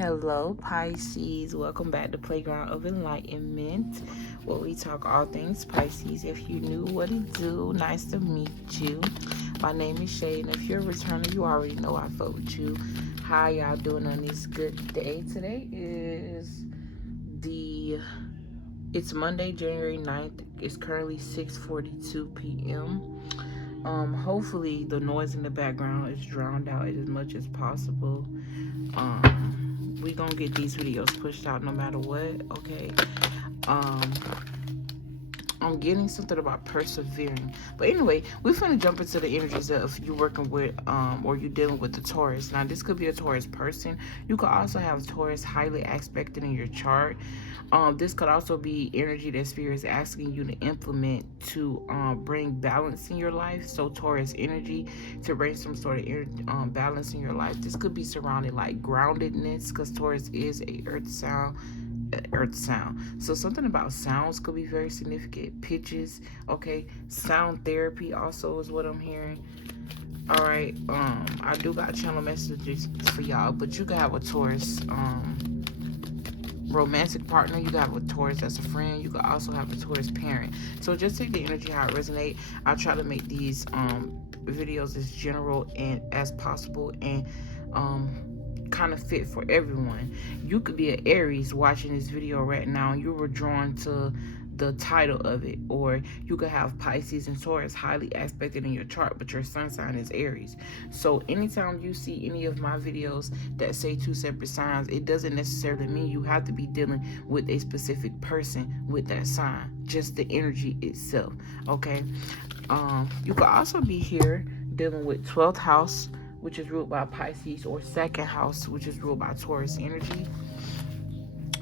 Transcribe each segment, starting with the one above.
Hello Pisces, welcome back to Playground of Enlightenment, where we talk all things Pisces. If you knew what it do, nice to meet you. My name is Shay, and if you're a returner, you already know I fuck with you. How y'all doing on this good day? Today is it's Monday, January 9th. It's currently 6:42 p.m. Hopefully the noise in the background is drowned out as much as possible. We gonna get these videos pushed out no matter what, okay? I'm getting something about persevering. But anyway, we're finna jump into the energies of you working with or you dealing with the Taurus. Now this could be a Taurus person. You could also have Taurus highly aspected in your chart. This could also be energy that Spirit is asking you to implement to bring balance in your life. So Taurus energy to bring some sort of balance in your life. This could be surrounded like groundedness, because Taurus is a earth sound. So something about sounds could be very significant. Pitches, okay. Sound therapy also is what I'm hearing. All right. I do got channel messages for y'all, but you could have a Taurus romantic partner. You got a Taurus as a friend. You could also have a Taurus parent. So just take the energy how it resonates. I try to make these videos as general and as possible and kind of fit for everyone. You could be an Aries watching this video right now and you were drawn to the title of it, or you could have Pisces and Taurus highly aspected in your chart, but your sun sign is Aries. So anytime you see any of my videos that say two separate signs, it doesn't necessarily mean you have to be dealing with a specific person with that sign, just the energy itself, okay? You could also be here dealing with 12th house, which is ruled by Pisces, or second house, which is ruled by Taurus energy.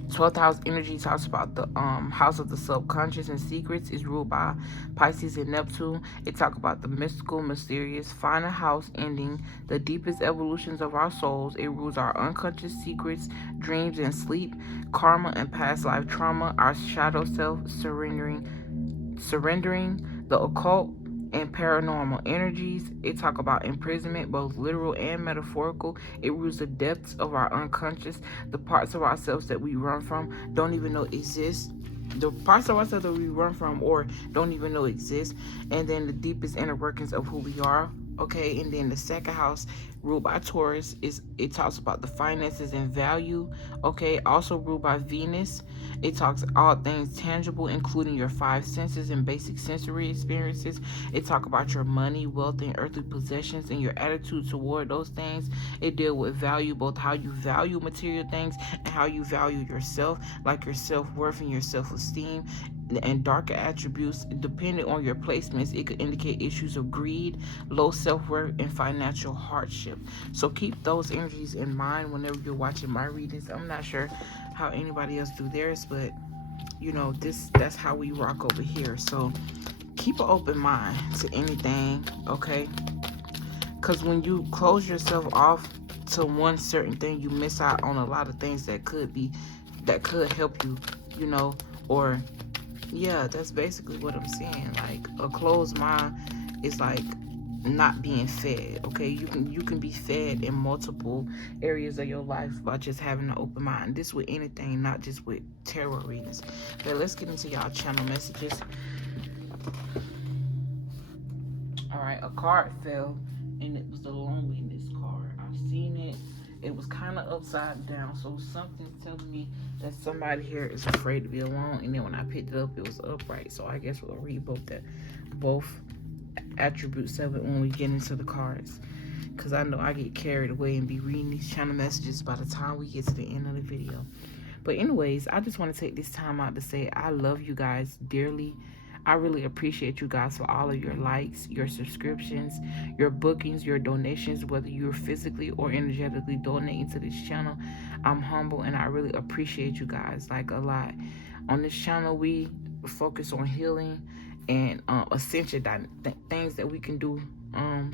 12th house energy talks about the house of the subconscious and secrets, is ruled by Pisces and Neptune. It talks about the mystical, mysterious, final house ending, the deepest evolutions of our souls. It rules our unconscious secrets, dreams, and sleep, karma and past life trauma, our shadow self, surrendering the occult and paranormal energies. It talk about imprisonment, both literal and metaphorical. It rules the depths of our unconscious, the parts of ourselves that we run from, don't even know exist, the parts of ourselves that we run from or don't even know exist, and then the deepest inner workings of who we are, okay? And then the second house, ruled by Taurus, it talks about the finances and value, okay? Also ruled by Venus. It talks all things tangible, including your five senses and basic sensory experiences. It talks about your money, wealth, and earthly possessions and your attitude toward those things. It deals with value, both how you value material things and how you value yourself, like your self-worth and your self-esteem. And darker attributes, depending on your placements, it could indicate issues of greed, low self-worth, and financial hardship. So keep those energies in mind whenever you're watching my readings. I'm not sure how anybody else do theirs, but you know, that's how we rock over here. So keep an open mind to anything, okay? Because when you close yourself off to one certain thing, you miss out on a lot of things that could help you, you know. Or yeah, that's basically what I'm saying. Like a closed mind is like not being fed, okay? You can be fed in multiple areas of your life by just having an open mind. This with anything, not just with tarot readings. But let's get into y'all channel messages. All right, a card fell and it was the loneliness card. I've seen it. It was kind of upside down, so something's telling me that somebody here is afraid to be alone. And then when I picked it up, it was upright. So I guess we'll read both attributes of it when we get into the cards, because I know I get carried away and be reading these channel messages by the time we get to the end of the video. But anyways, I just want to take this time out to say I love you guys dearly. I really appreciate you guys for all of your likes, your subscriptions, your bookings, your donations, whether you're physically or energetically donating to this channel. I'm humble and I really appreciate you guys like a lot. On this channel, we focus on healing and ascension, things that we can do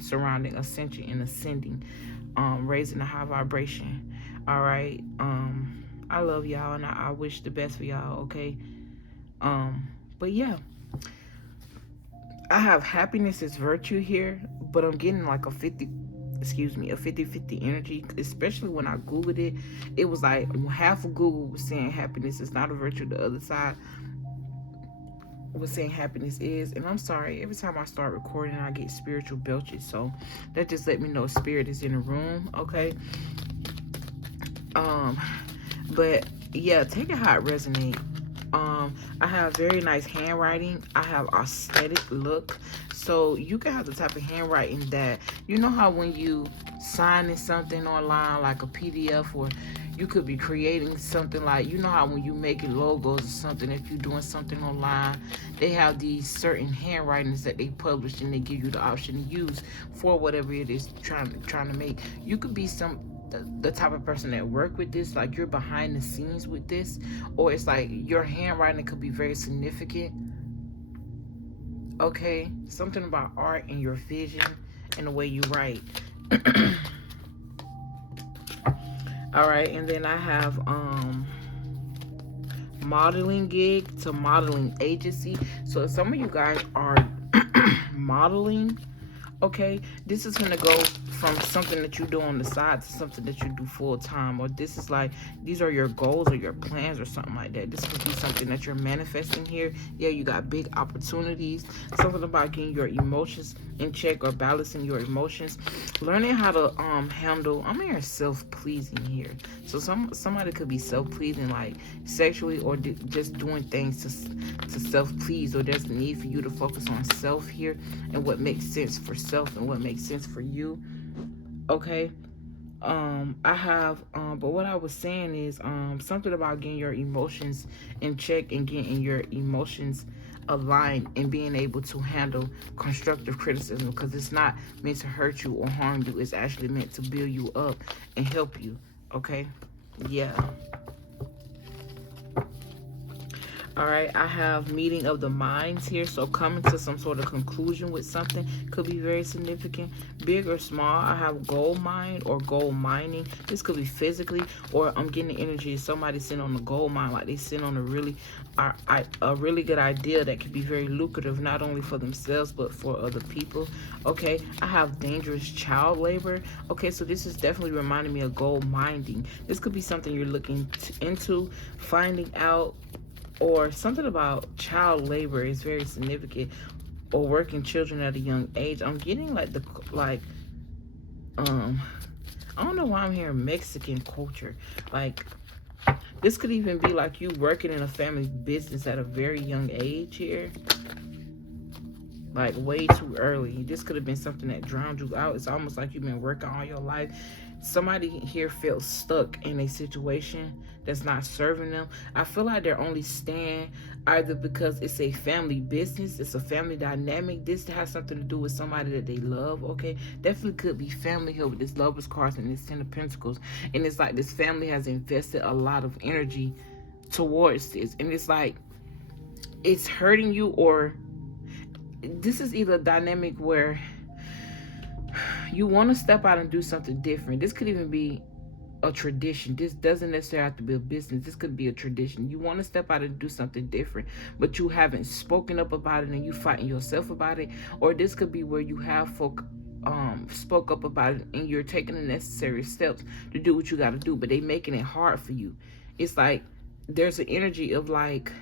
surrounding ascension and ascending, raising a high vibration. All right. I love y'all and I wish the best for y'all, okay? But yeah, I have happiness as virtue here, but I'm getting like a excuse me, a 50-50 energy, especially when I Googled it. It was like half of Google was saying happiness is not a virtue, the other side was saying happiness is. And I'm sorry, every time I start recording I get spiritual belches, so that just let me know spirit is in the room. Okay, but yeah, take it how it resonates. I have very nice handwriting. I have aesthetic look. So you can have the type of handwriting that, you know how when you signing something online like a PDF, or you could be creating something, like, you know how when you making logos or something, if you're doing something online, they have these certain handwritings that they publish and they give you the option to use for whatever it is trying to make. You could be the type of person that work with this, like you're behind the scenes with this, or it's like your handwriting could be very significant. Okay, something about art and your vision and the way you write. All right, and then I have modeling gig to modeling agency. So if some of you guys are modeling, okay, this is gonna go from something that you do on the side to something that you do full time, or this is like, these are your goals or your plans or something like that. This could be something that you're manifesting here. Yeah, you got big opportunities. Something about getting your emotions in check or balancing your emotions. Learning how to handle, I'm hearing self-pleasing here. So somebody could be self-pleasing, like sexually, or just doing things to self-please, or there's a need for you to focus on self here and what makes sense for self and what makes sense for you. Okay, I have but what I was saying is something about getting your emotions in check and getting your emotions aligned and being able to handle constructive criticism, because it's not meant to hurt you or harm you. It's actually meant to build you up and help you. Okay, yeah. All right, I have meeting of the minds here. So coming to some sort of conclusion with something could be very significant, big or small. I have gold mine or gold mining. This could be physically, or I'm getting the energy of somebody sitting on the gold mine, like they sit on a really good idea that could be very lucrative, not only for themselves but for other people. Okay, I have dangerous child labor. Okay, so this is definitely reminding me of gold mining. This could be something you're looking into, finding out, or something about child labor is very significant, or working children at a young age. I'm getting like I don't know why I'm hearing Mexican culture. Like, this could even be like you working in a family business at a very young age here, like way too early. This could have been something that drowned you out. It's almost like you've been working all your life. Somebody here felt stuck in a situation that's not serving them. I feel like they're only staying either because it's a family business, it's a family dynamic. This has something to do with somebody that they love. Okay, definitely could be family here with this Lovers card and this Ten of Pentacles, and it's like this family has invested a lot of energy towards this, and it's like it's hurting you, or this is either a dynamic where you want to step out and do something different. This could even be a tradition. This doesn't necessarily have to be a business. This could be a tradition. You want to step out and do something different, but you haven't spoken up about it and you fighting yourself about it. Or this could be where you have folk spoke up about it and you're taking the necessary steps to do what you got to do, but they making it hard for you. It's like there's an energy of like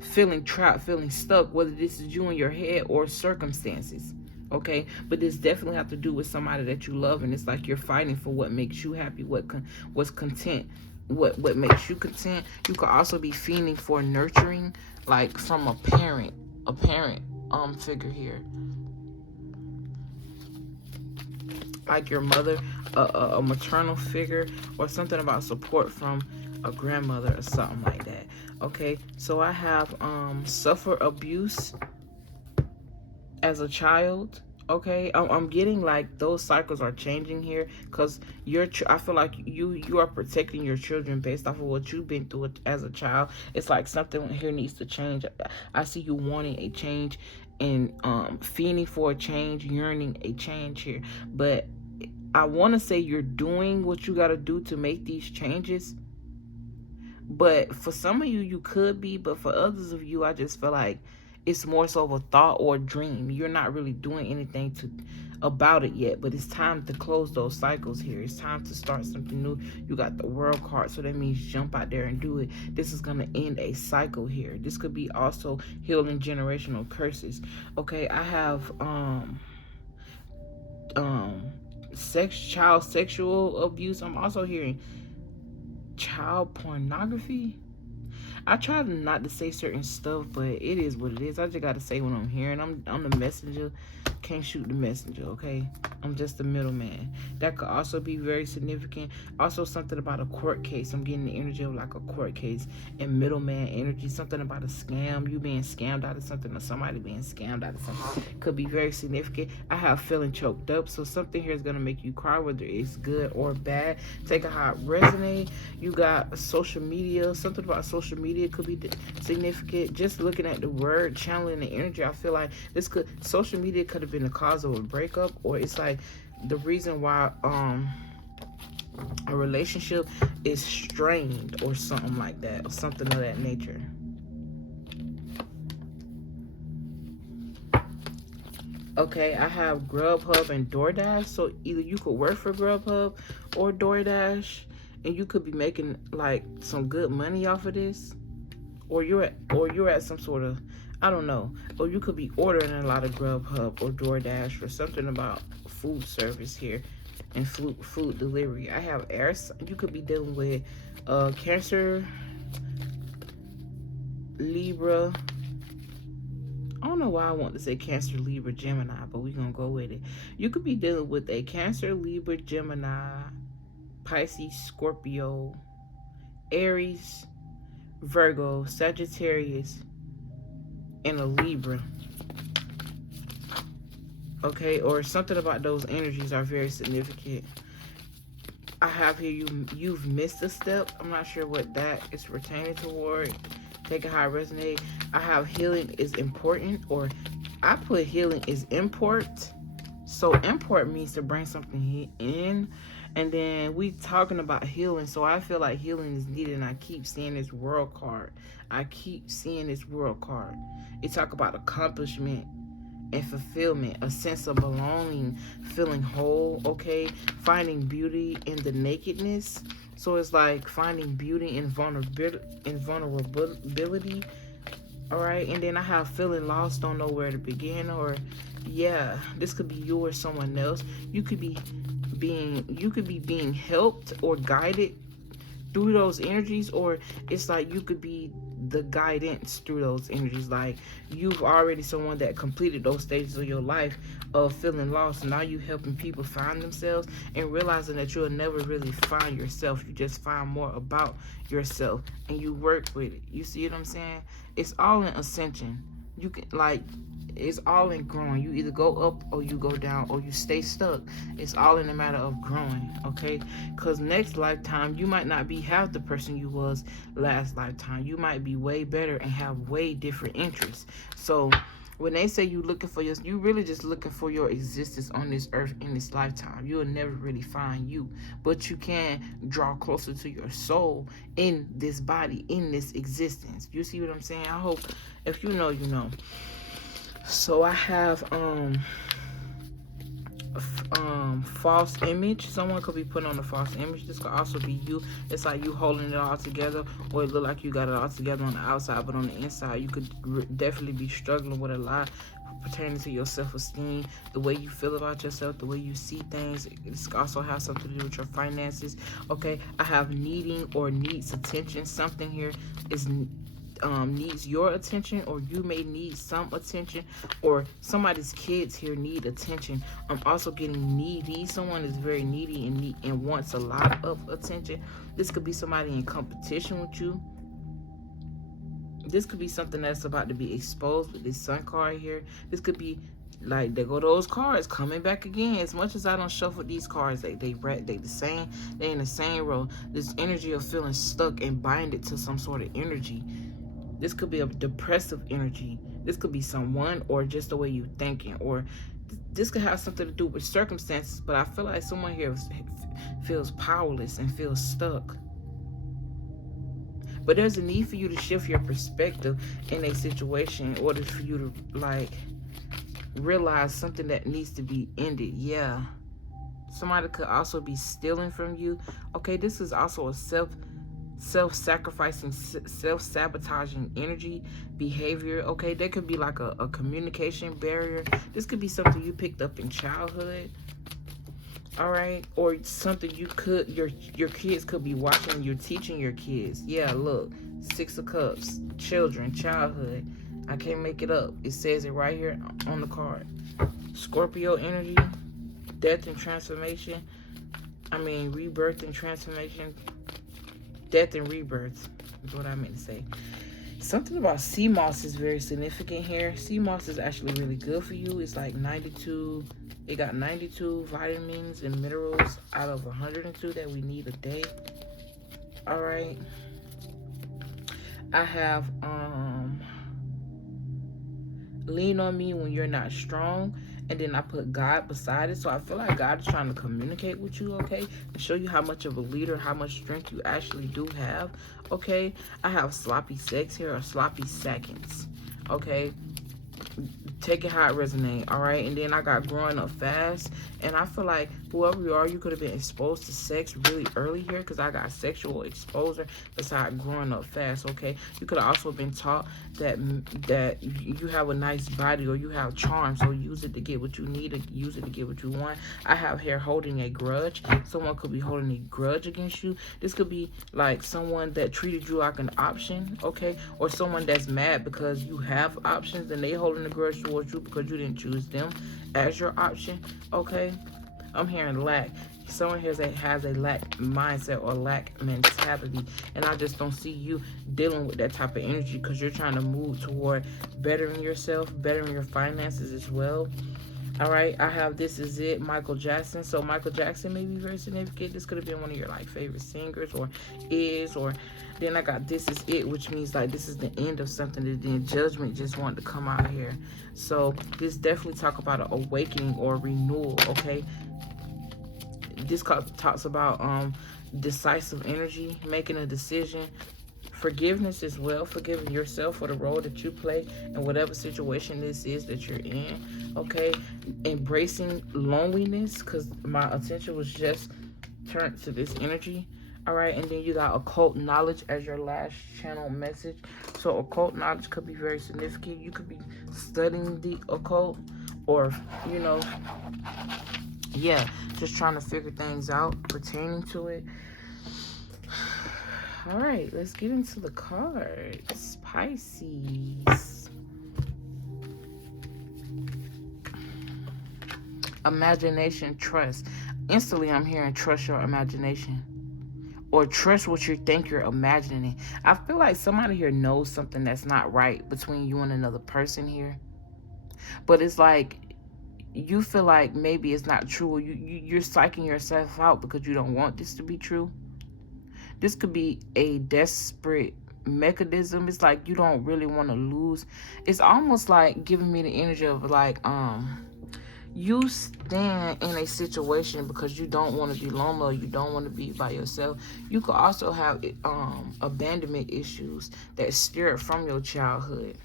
feeling trapped, feeling stuck, whether this is you in your head or circumstances. Okay, but this definitely have to do with somebody that you love, and it's like you're fighting for what makes you happy, what's content, what makes you content. You could also be fiending for nurturing, like from a parent figure here, like your mother, a maternal figure, or something about support from a grandmother or something like that. Okay, so I have suffer abuse as a child. Okay, I'm getting like those cycles are changing here, because I feel like you are protecting your children based off of what you've been through as a child. It's like something here needs to change. I see you wanting a change and fiending for a change, yearning a change here. But I want to say you're doing what you got to do to make these changes. But for some of you, you could be, but for others of you, I just feel like it's more so of a thought or a dream. You're not really doing anything about it yet, but it's time to close those cycles here. It's time to start something new. You got the World card, so that means jump out there and do it. This is going to end a cycle here. This could be also healing generational curses. Okay, I have child sexual abuse. I'm also hearing child pornography. I try not to say certain stuff, but it is what it is. I just got to say what I'm hearing. I'm the messenger. Can't shoot the messenger, okay? I'm just the middleman. That could also be very significant. Also, something about a court case. I'm getting the energy of like a court case and middleman energy. Something about a scam. You being scammed out of something or somebody being scammed out of something could be very significant. I have feeling choked up, so something here is going to make you cry, whether it's good or bad. Take a how it resonates. You got social media. Something about social media could be significant. Just looking at the word, channeling the energy, I feel like social media could have been the cause of a breakup, or it's like the reason why a relationship is strained or something like that, or something of that nature. Okay, I have Grubhub and DoorDash. So either you could work for Grubhub or DoorDash, and you could be making like some good money off of this, or you're at some sort of, I don't know, or you could be ordering a lot of Grubhub or DoorDash or something about food service here and food delivery. I have Aries. You could be dealing with Cancer, Libra. I don't know why I want to say Cancer, Libra, Gemini, but we're going to go with it. You could be dealing with a Cancer, Libra, Gemini, Pisces, Scorpio, Aries, Virgo, Sagittarius, and a Libra. Okay, or something about those energies are very significant. I have here you've missed a step. I'm not sure what that is pertaining toward. Take it how it resonates. I have healing is important, or I put healing is import. So import means to bring something in, and then we talking about healing. So I feel like healing is needed, and I keep seeing this World card. I keep seeing this World card. It talk about accomplishment and fulfillment, a sense of belonging, feeling whole, okay? Finding beauty in the nakedness. So it's like finding beauty in vulnerability. All right, and then I have feeling lost, don't know where to begin, or yeah, this could be you or someone else. You could be being helped or guided through those energies, or it's like you could be the guidance through those energies. Like you've already someone that completed those stages of your life of feeling lost, and now you helping people find themselves and realizing that you'll never really find yourself. You just find more about yourself and you work with it. You see what I'm saying? It's all in ascension. You can it's all in growing. You either go up or you go down or you stay stuck. It's all in a matter of growing, okay? Because next lifetime, you might not be half the person you was last lifetime. You might be way better and have way different interests. So when they say you looking for you really just looking for your existence on this earth in this lifetime. You'll never really find you, but you can draw closer to your soul in this body, in this existence. You see what I'm saying? I hope if you know, you know. So I have false image. Someone could be putting on a false image. This could also be you. It's like you holding it all together, or it look like you got it all together on the outside, but on the inside you could definitely be struggling with a lot pertaining to your self-esteem, the way you feel about yourself, the way you see things. This also has something to do with your finances. Okay, I have needing or needs attention. Something here is needs your attention, or you may need some attention, or somebody's kids here need attention. I'm also getting needy. Someone is very needy and wants a lot of attention. This could be somebody in competition with you. This could be something that's about to be exposed with this Sun card here. This could be like, there go those cards coming back again. As much as I don't shuffle these cards, they the same. They in the same row. This energy of feeling stuck and binded to some sort of energy. This could be a depressive energy. This could be someone, or just the way you're thinking, or this could have something to do with circumstances, but I feel like someone here feels powerless and feels stuck. But there's a need for you to shift your perspective in a situation in order for you to, like, realize something that needs to be ended. Yeah. Somebody could also be stealing from you. Okay, this is also a self-sacrificing, self-sabotaging energy behavior. Okay, there could be like a communication barrier. This could be something you picked up in childhood. All right, or something you could, your kids could be watching. You're teaching your kids. Yeah, look, 6 of Cups, children, childhood. I can't make it up. It says it right here on the card. Scorpio energy, death and transformation. I mean, rebirth and transformation. Death and rebirth is what I meant to say. Something about sea moss is very significant here. Sea moss is actually really good for you. It's like 92. It got 92 vitamins and minerals out of 102 that we need a day. All right. I have lean on me when you're not strong, and then I put God beside it. So I feel like God is trying to communicate with you, okay, to show you how much of a leader, how much strength you actually do have. Okay, I have sloppy sex here, or sloppy seconds. Okay, take it how it resonates. All right, and then I got growing up fast, and I feel like whoever you are, you could have been exposed to sex really early here, because I got sexual exposure beside growing up fast. Okay, you could have also been taught that you have a nice body, or you have charm, so use it to get what you need, or use it to get what you want. I have here holding a grudge. Someone could be holding a grudge against you. This could be like someone that treated you like an option, okay, or someone that's mad because you have options and they holding a grudge towards you because you didn't choose them as your option. Okay, I'm hearing lack. Someone here that has a lack mindset or lack mentality, and I just don't see you dealing with that type of energy, because you're trying to move toward bettering yourself, bettering your finances as well. All right, I have This Is It, Michael Jackson. So Michael Jackson may be very significant. This could have been one of your like favorite singers, or is, or then I got This Is It, which means like this is the end of something, and then judgment just wanted to come out here. So this definitely talk about an awakening or renewal. Okay, this talks about decisive energy, making a decision, forgiveness as well, forgiving yourself for the role that you play in whatever situation this is that you're in. Okay, embracing loneliness, because my attention was just turned to this energy. All right, and then you got occult knowledge as your last channel message. So occult knowledge could be very significant. You could be studying the occult, or you know, yeah, just trying to figure things out pertaining to it. All right, let's get into the cards. Pisces. Imagination, trust. Instantly, I'm hearing trust your imagination, or trust what you think you're imagining. I feel like somebody here knows something that's not right between you and another person here. But it's like, you feel like maybe it's not true, or you're psyching yourself out because you don't want this to be true. This could be a desperate mechanism. It's like you don't really want to lose. It's almost like giving me the energy of like, you stand in a situation because you don't want to be lonely, or you don't want to be by yourself. You could also have abandonment issues that stem from your childhood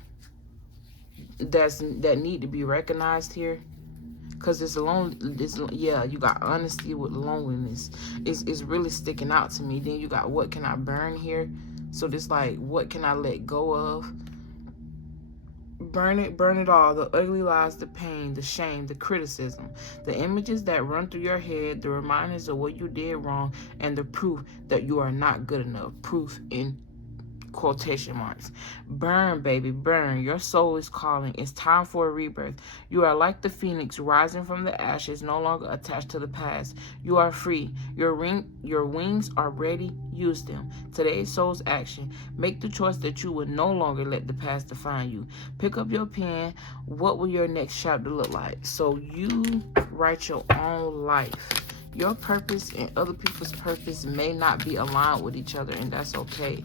that need to be recognized here. Because yeah, you got honesty with loneliness. It's really sticking out to me. Then you got what can I burn here. So this like, what can I let go of? Burn it all. The ugly lies, the pain, the shame, the criticism, the images that run through your head, the reminders of what you did wrong, and the proof that you are not good enough. Proof in quotation marks. Burn, baby, burn. Your soul is calling. It's time for a rebirth. You are like the phoenix rising from the ashes, no longer attached to the past. You are free. Your wings are ready. Use them. Today's soul's action. Make the choice that you will no longer let the past define you. Pick up your pen. What will your next chapter look like? So you write your own life. Your purpose and other people's purpose may not be aligned with each other, and that's okay.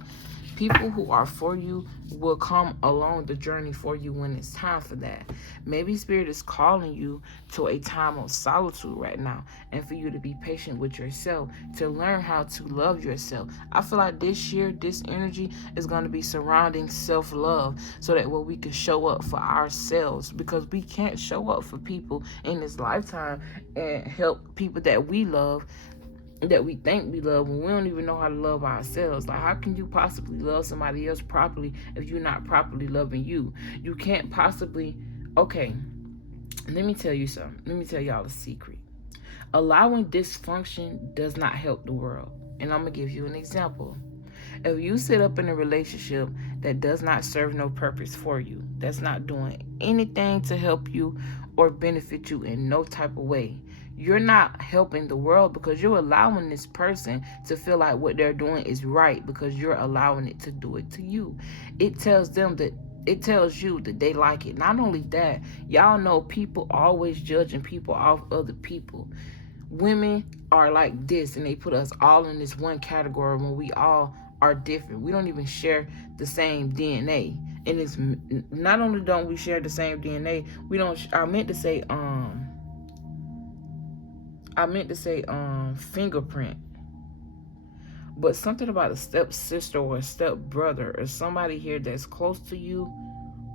People who are for you will come along the journey for you when it's time for that. Maybe Spirit is calling you to a time of solitude right now, and for you to be patient with yourself, to learn how to love yourself. I feel like this year, this energy is going to be surrounding self-love, so that way we can show up for ourselves, because we can't show up for people in this lifetime and help people that we love, that we think we love, when we don't even know how to love ourselves. Like, how can you possibly love somebody else properly if you're not properly loving you? You can't possibly. Okay, let me tell you something. Let me tell y'all a secret. Allowing dysfunction does not help the world. And I'm gonna give you an example. If you sit up in a relationship that does not serve no purpose for you, that's not doing anything to help you or benefit you in no type of way, you're not helping the world, because you're allowing this person to feel like what they're doing is right, because you're allowing it to do it to you. It tells you that they like it. Not only that, y'all know people always judging people off other people. Women are like this, and they put us all in this one category when we all are different. We don't even share the same DNA. And it's not only don't we share the same DNA, we don't. I meant to say fingerprint. But something about a stepsister or a stepbrother or somebody here that's close to you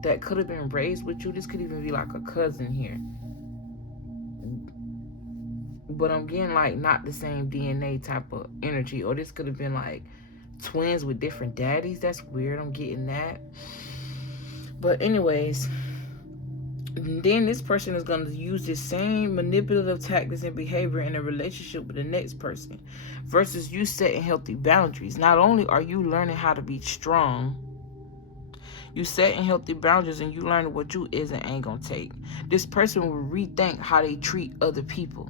that could have been raised with you. This could even be like a cousin here. But I'm getting like not the same DNA type of energy. Or this could have been like twins with different daddies. That's weird. I'm getting that. But anyways, then this person is going to use this same manipulative tactics and behavior in a relationship with the next person, versus you setting healthy boundaries. Not only are you learning how to be strong, you setting healthy boundaries, and you learning what you is and ain't gonna take. This person will rethink how they treat other people,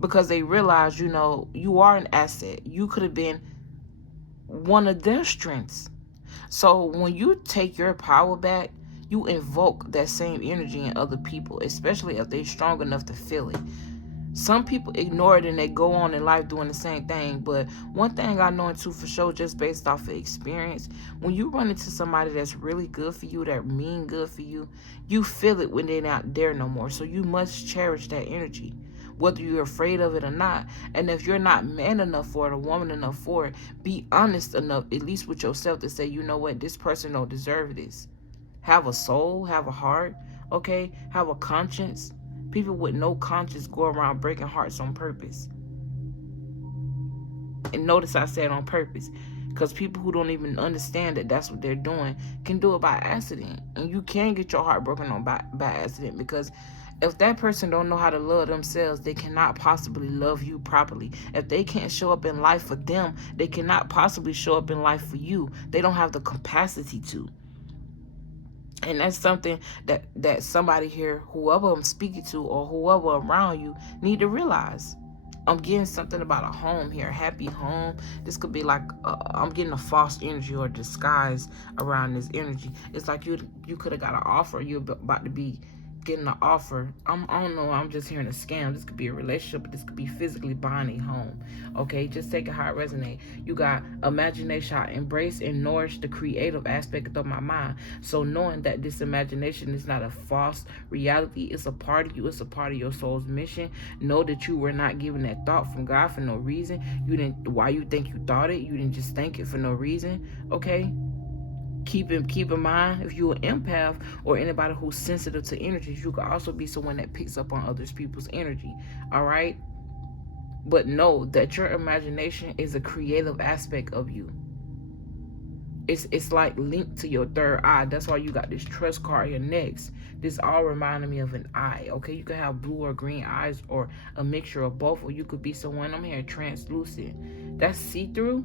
because they realize, you are an asset. You could have been one of their strengths. So when you take your power back, you invoke that same energy in other people, especially if they're strong enough to feel it. Some people ignore it and they go on in life doing the same thing. But one thing I know too for sure, just based off of experience, when you run into somebody that's really good for you, that mean good for you, you feel it when they're not there no more. So you must cherish that energy, whether you're afraid of it or not. And if you're not man enough for it or woman enough for it, be honest enough, at least with yourself, to say, you know what, this person don't deserve this. Have a soul, have a heart, okay? Have a conscience. People with no conscience go around breaking hearts on purpose. And notice I said on purpose, because people who don't even understand that that's what they're doing can do it by accident. And you can get your heart broken on by accident, because if that person don't know how to love themselves, they cannot possibly love you properly. If they can't show up in life for them, they cannot possibly show up in life for you. They don't have the capacity to. And that's something that somebody here, whoever I'm speaking to or whoever around you, need to realize. I'm getting something about a home here, a happy home. This could be like, I'm getting a false energy or disguise around this energy. It's like you could have got an offer. You're about to be getting an offer. I don't know. I'm just hearing a scam. This could be a relationship, but this could be physically buying a home. Okay, just take it how it resonates. You got imagination. I embrace and nourish the creative aspect of my mind. So knowing that this imagination is not a false reality, it's a part of you. It's a part of your soul's mission. Know that you were not given that thought from God for no reason. You didn't. Why you think you thought it? You didn't just think it for no reason. Okay. Keep in mind, if you're an empath or anybody who's sensitive to energies, you could also be someone that picks up on other people's energy. All right. But know that your imagination is a creative aspect of you. It's like linked to your third eye. That's why you got this trust card here next. This all reminded me of an eye. Okay, you can have blue or green eyes or a mixture of both, or you could be someone, I'm here, translucent. That's see-through.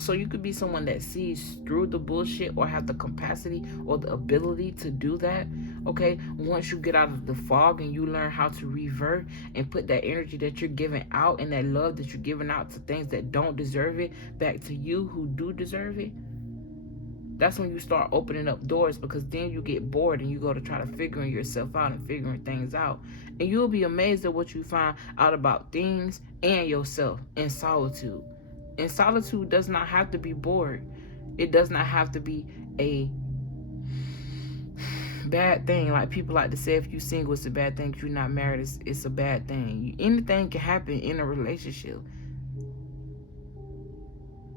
So you could be someone that sees through the bullshit or have the capacity or the ability to do that. Okay, once you get out of the fog and you learn how to revert and put that energy that you're giving out and that love that you're giving out to things that don't deserve it back to you who do deserve it, that's when you start opening up doors, because then you get bored and you go to try to figuring yourself out and figuring things out. And you'll be amazed at what you find out about things and yourself in solitude. And solitude does not have to be bored. It does not have to be a bad thing. Like people like to say, if you're single, it's a bad thing. If you're not married, it's a bad thing. Anything can happen in a relationship,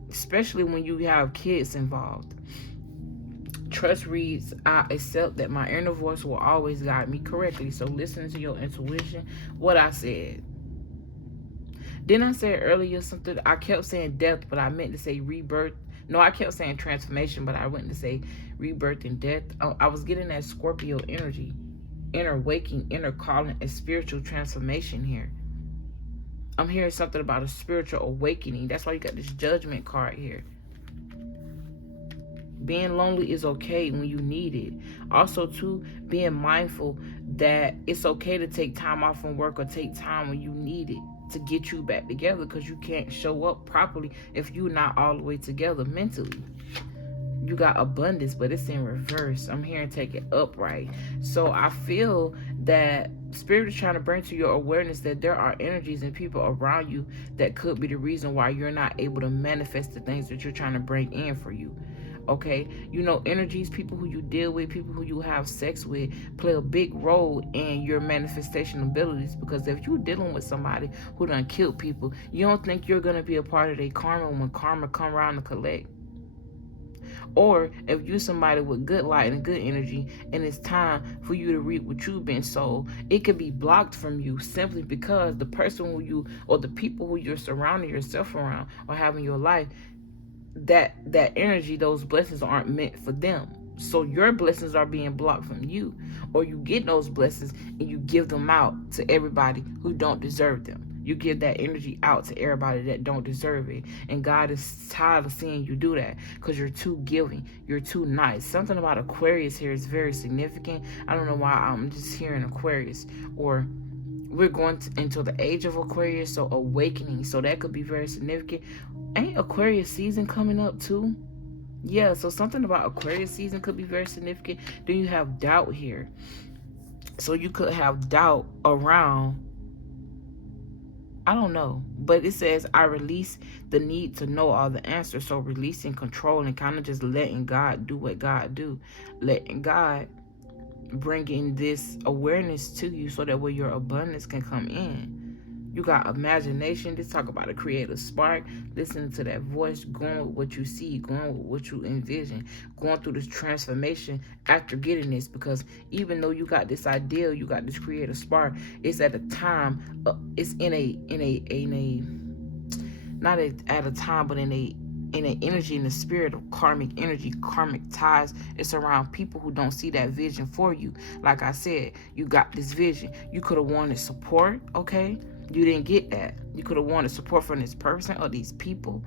especially when you have kids involved. Trust reads, I accept that my inner voice will always guide me correctly. So listen to your intuition. What I said. Then I said earlier something, I kept saying death, but I meant to say rebirth. No, I kept saying transformation, but I went to say rebirth and death. I was getting that Scorpio energy, inner waking, inner calling, and spiritual transformation here. I'm hearing something about a spiritual awakening. That's why you got this judgment card here. Being lonely is okay when you need it. Also, too, being mindful that it's okay to take time off from work or take time when you need it to get you back together, because you can't show up properly if you're not all the way together mentally. You got abundance, but it's in reverse. I'm hearing take it upright. So I feel that Spirit is trying to bring to your awareness that there are energies and people around you that could be the reason why you're not able to manifest the things that you're trying to bring in for you. Okay, you know, energies, people who you deal with, people who you have sex with, play a big role in your manifestation abilities. Because if you're dealing with somebody who done killed people, you don't think you're going to be a part of their karma when karma come around to collect. Or if you're somebody with good light and good energy, and it's time for you to reap what you've been sold, it could be blocked from you simply because the person who you, or the people who you're surrounding yourself around or having your life, that energy, those blessings aren't meant for them. So your blessings are being blocked from you, or you get those blessings and you give them out to everybody who don't deserve them. You give that energy out to everybody that don't deserve it. And God is tired of seeing you do that, because you're too giving. You're too nice. Something about Aquarius here is very significant. I don't know why I'm just hearing Aquarius. Or we're going into the age of Aquarius, so awakening. So that could be very significant. Ain't Aquarius season coming up too? Yeah, so something about Aquarius season could be very significant. Then you have doubt here. So you could have doubt around, I don't know, but it says, I release the need to know all the answers. So releasing control and kind of just letting God do what God do. Letting God bring in this awareness to you so that way your abundance can come in. You got imagination. This talk about a creative spark. Listening to that voice, going with what you see, going with what you envision, going through this transformation after getting this. Because even though you got this ideal, you got this creative spark, it's at a time, it's in a not at a time, but in an energy, in the spirit of karmic energy, karmic ties. It's around people who don't see that vision for you. Like I said, you got this vision. You could have wanted support, okay? You didn't get that. You could have wanted support from this person or these people.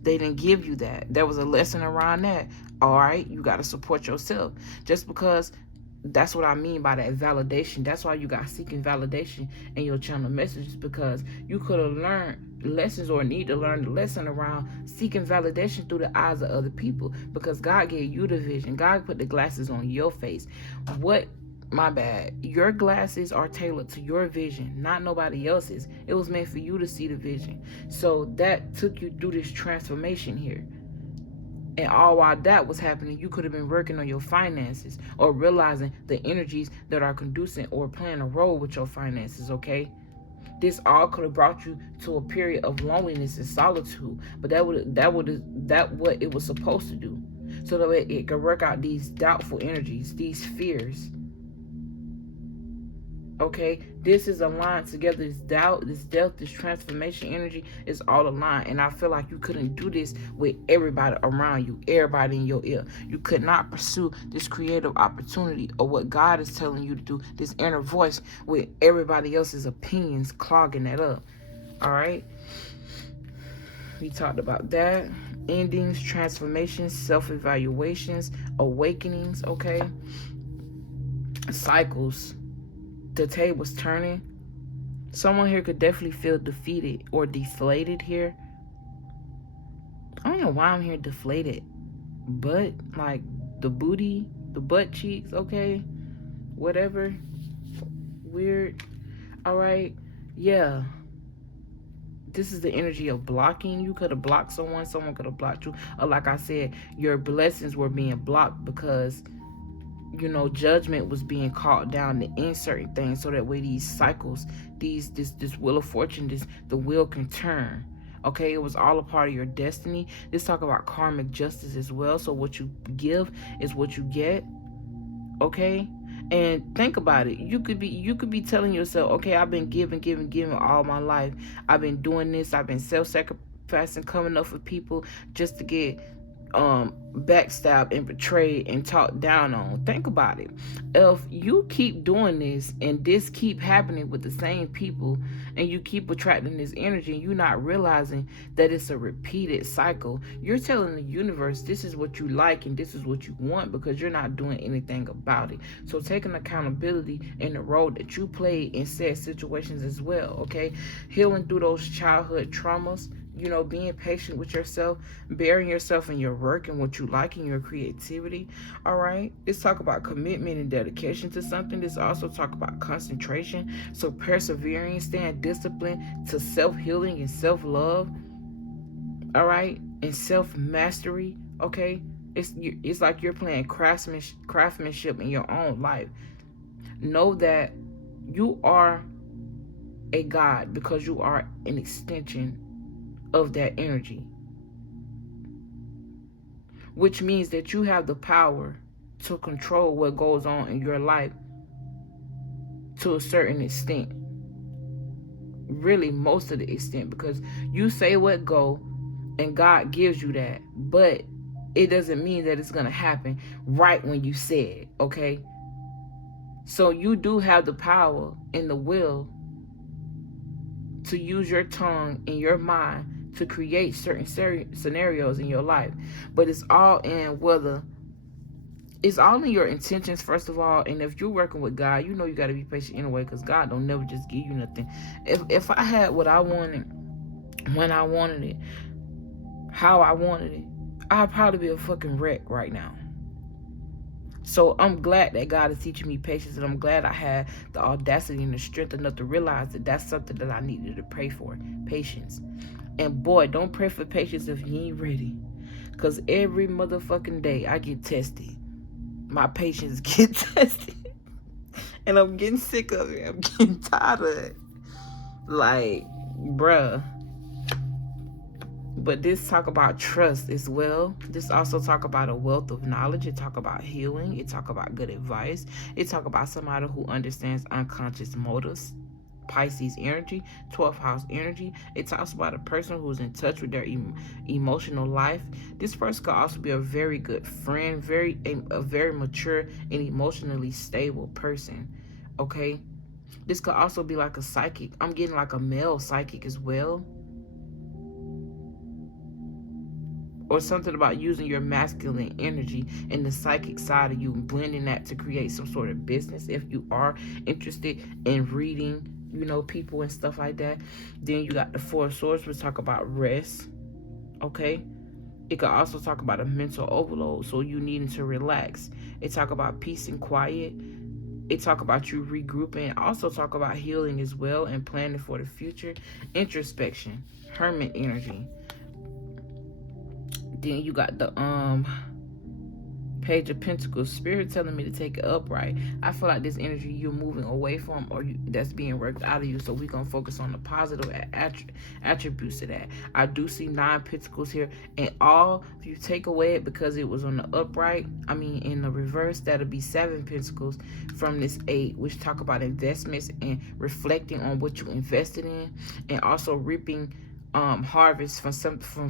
They didn't give you that. There was a lesson around that. All right, you got to support yourself. Just because, that's what I mean by that validation. That's why you got seeking validation in your channel messages, because you could have learned lessons or need to learn the lesson around seeking validation through the eyes of other people, because God gave you the vision. God put the glasses on your face. My bad. Your glasses are tailored to your vision, not nobody else's. It was meant for you to see the vision. So that took you through this transformation here. And all while that was happening, you could have been working on your finances or realizing the energies that are conducive or playing a role with your finances, okay? This all could have brought you to a period of loneliness and solitude, but that what it was supposed to do. So that way it could work out these doubtful energies, these fears. Okay, this is aligned together. This doubt, this death, this transformation energy is all aligned. And I feel like you couldn't do this with everybody around you, everybody in your ear. You could not pursue this creative opportunity or what God is telling you to do, this inner voice, with everybody else's opinions clogging that up. All right, we talked about that. Endings, transformations, self-evaluations, awakenings, okay? Cycles. The table's turning. Someone here could definitely feel defeated or deflated here. I don't know why I'm here deflated. But, like, the booty, the butt cheeks, okay? Whatever. Weird. Alright. Yeah. this is the energy of blocking. You could have blocked someone could have blocked you, or like I said, your blessings were being blocked because judgment was being called down to end certain things, so that way these cycles, this wheel of fortune, the wheel can turn. Okay, it was all a part of your destiny. Let's talk about karmic justice as well. So what you give is what you get. Okay, and think about it. You could be telling yourself, okay, I've been giving all my life. I've been doing this. I've been self-sacrificing, coming up for people just to get backstabbed and betrayed and talked down on. Think about it. If you keep doing this and this keep happening with the same people, and you keep attracting this energy, and you're not realizing that it's a repeated cycle, you're telling the universe this is what you like and this is what you want, because you're not doing anything about it. So taking accountability in the role that you played in said situations as well. Okay, healing through those childhood traumas, being patient with yourself, bearing yourself in your work and what you like in your creativity. All right, let's talk about commitment and dedication to something. Let's also talk about concentration, so persevering, staying disciplined to self-healing and self-love. All right, and self-mastery. Okay, it's like you're playing craftsmanship in your own life. Know that you are a god, because you are an extension of that energy, which means that you have the power to control what goes on in your life to a certain extent, really most of the extent, because you say what go and God gives you that, but it doesn't mean that it's going to happen right when you say it. Okay, so you do have the power and the will to use your tongue and your mind to create certain scenarios in your life. But it's all in your intentions, first of all. And if you're working with God, you got to be patient anyway, because God don't never just give you nothing. If I had what I wanted, when I wanted it, how I wanted it, I'd probably be a fucking wreck right now. So I'm glad that God is teaching me patience, and I'm glad I had the audacity and the strength enough to realize that that's something that I needed to pray for, patience. And boy, don't pray for patience if you ain't ready, because every motherfucking day I get tested. My patience get tested, and I'm getting sick of it. I'm getting tired of it. Like, bruh. But this talk about trust as well. This also talk about a wealth of knowledge. It talk about healing. It talk about good advice. It talk about somebody who understands unconscious motives. Pisces energy, 12th house energy. It talks about a person who's in touch with their emotional life. This person could also be a very good friend, a very mature and emotionally stable person. Okay, this could also be like a psychic. I'm getting like a male psychic as well, or something about using your masculine energy and the psychic side of you, blending that to create some sort of business. If you are interested in reading, people and stuff like that. Then you got the Four of Swords, which talk about rest. Okay, it could also talk about a mental overload, so you needing to relax. It talk about peace and quiet. It talk about you regrouping. Also talk about healing as well and planning for the future. Introspection, hermit energy. Then you got the Page of Pentacles. Spirit telling me to take it upright. I feel like this energy you're moving away from, or that's being worked out of you. So we're going to focus on the positive attributes of that. I do see 9 Pentacles here. And all, if you take away it because it was on the upright, in the reverse, that'll be 7 Pentacles from this 8, which talk about investments and reflecting on what you invested in, and also reaping harvest from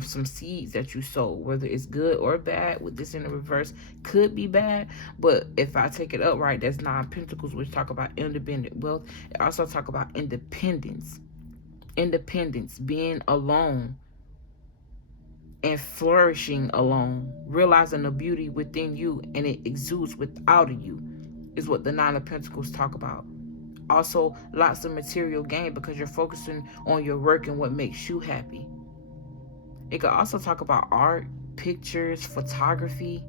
some seeds that you sowed, whether it's good or bad. With this in the reverse, could be bad, but if I take it up right, that's 9 Pentacles, which talk about independent wealth. It also talk about independence, being alone and flourishing alone, realizing the beauty within you and it exudes without of you, is what the 9 of Pentacles talk about. Also, lots of material gain because you're focusing on your work and what makes you happy. It could also talk about art, pictures, photography,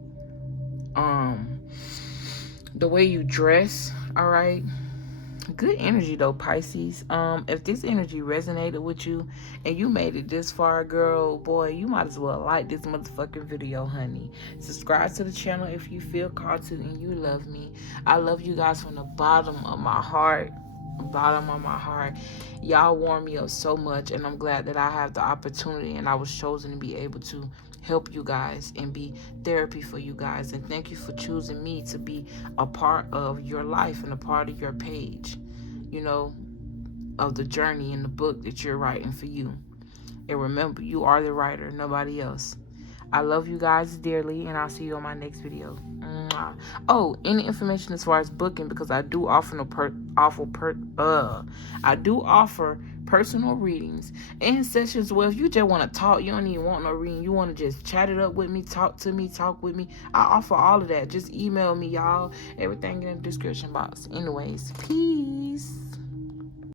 the way you dress. All right, Good energy though, Pisces. If this energy resonated with you and you made it this far, girl, boy, you might as well like this motherfucking video, honey. Subscribe to the channel if you feel called to and you love me. I love you guys from the bottom of my heart. Bottom of my heart. Y'all warm me up so much, and I'm glad that I have the opportunity and I was chosen to be able to help you guys and be therapy for you guys. And thank you for choosing me to be a part of your life and a part of your page, you know, of the journey in the book that you're writing for you. And remember, you are the writer, nobody else. I love you guys dearly, and I'll see you on my next video. Mwah. Oh, any information as far as booking, because I do offer I do offer personal readings and sessions where if you just want to talk, you don't even want no reading, you want to just chat it up with me, talk with me, I offer all of that. Just email me, y'all. Everything in the description box. Anyways, peace.